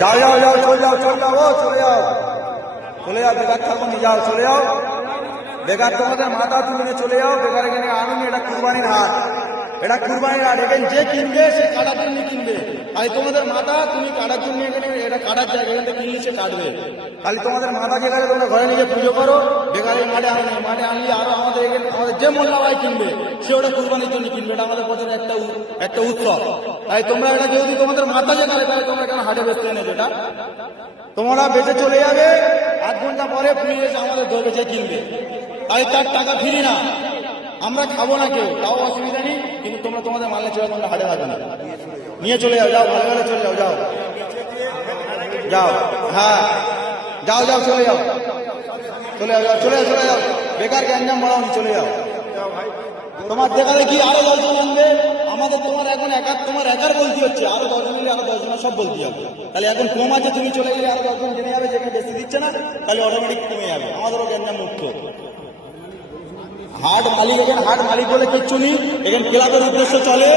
যাও যাও যাও চলে যাও চলে যাও ও চলে যাও চলে যাও বেকার থাকো নি যাও চলে যাও বেকার তোমাদের মাথা তুলে নিয়ে চলে যাও বেকার এখানে আনুনি এটা কুরবানির হাট এটা কুরবানির হাট এখানে যে কিনবে সে কাটার জন্য কিনবে তাই তোমাদের মাথা তুমি কাটার জন্য এখানে এটা কাটার জায়গা এখান থেকে কিনলে সে কাটবে খালি তোমাদের মাথা যেখানে তোমরা ঘরে নিয়ে পুজো করো বেকারের মাঠে আনলে মাঠে আনলে আরো আমাদের এখানে আমাদের যে মোল্লা ভাই কিনবে সে ওটা কুরবানির জন্য কিনবে এটা আমাদের বছরের একটা উৎসব তাই তোমরা এটা যদি তোমাদের মাথা যেখানে তাহলে তোমরা কেন হাটে বেচতে এনেছো এটা তোমরা বেঁচে চলে যাবে 8 ঘন্টা পরে পুলিশ এসে আমাদের ধরবে যে কিনবে তাই তার টাকা ফিরি না আমরা খাবো না কেউ তাও অসুবিধা নেই কিন্তু তোমরা তোমাদের মানলে চলে তোমরা হাটে থাকবে না নিয়ে চলে যাও যাও ভালো ভালো চলে যাও যাও যাও হ্যাঁ যাও যাও চলে যাও চলে যাও চলে যাও চলে যাও বেকার গ্যাঞ্জাম বাড়াও চলে যাও তোমার দেখালে কি আরো 10 জন আনবে আমাদের তোমার এখন তোমার একার বলতে হচ্ছে আরো 10 জন মিলে আরো 10 জন সব বলতে হবে তাহলে এখন কম আছে তুমি চলে গেলে আরো 10 জন জেনে যাবে যেখানে বেশি দিচ্ছে না তাহলে অটোমেটিক কমে যাবে আমাদেরও গ্যাঞ্জাম মুক্ত হাট মালিক এখানে হাট মালিক বলে কিচ্ছু নেই এখানে ক্লাবের উদ্দেশ্য চলে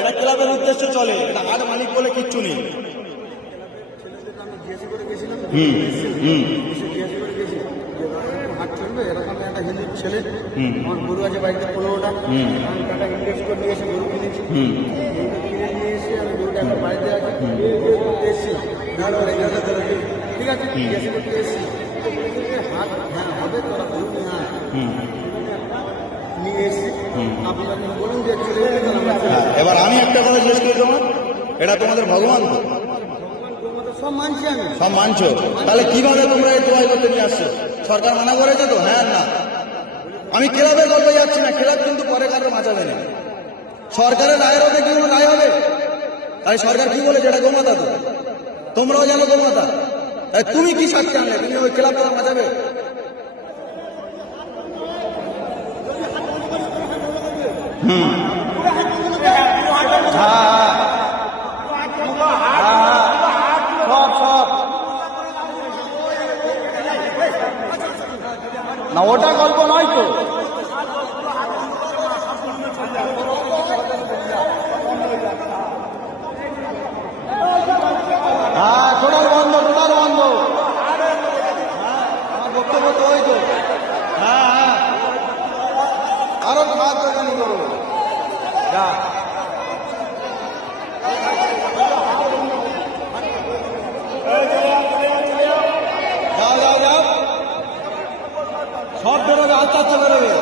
এটা ক্লাবের উদ্দেশ্য চলে এটা হাট মালিক বলে কিচ্ছু নেই হাট চলবে এরকম একটা হিন্দু ছেলে আমার গরু আছে বাড়িতে 15টা টাকা ইনভেস্ট করে নিয়ে এসে গরু কিনেছি কিনে নিয়ে এসে আমি গরুটা একটা বাড়িতে আছে এসেছিলাম ঠিক আছে জিজ্ঞাসা করতে এসেছি হাট হ্যাঁ হবে তোরা গরু নিয়ে আয় নিয়ে এসে আপনারা বলুন যে এবার আমি একটা কথা জিজ্ঞেস করি তোমার এটা তোমাদের ভগবান তো সব মানছি আমি সব মানছো তাহলে কিভাবে তোমরা এই দোয়াই করতে নিয়ে আসছো সরকার মানা করেছে তো হ্যাঁ না আমি ক্লাবের গল্পে যাচ্ছি না ক্লাব কিন্তু পরে কারো বাঁচাবে না সরকারের রায়ের ওতে কি কোনো রায় হবে তাই সরকার কি বলেছে এটা গোমাতা তো তোমরাও জানো গোমাতা তাই তুমি কি সাক্ষী আনলে তুমি ওই ক্লাব তোমার বাঁচাবে না ওটা গল্প নয় তো হ্যাঁ টোটাল বন্ধ আমার বক্তব্য তো ওই তো হ্যাঁ আরো খাওয়ার দোকানি করো যা যাও সব বেরোবে আস্তে আস্তে বেরোবে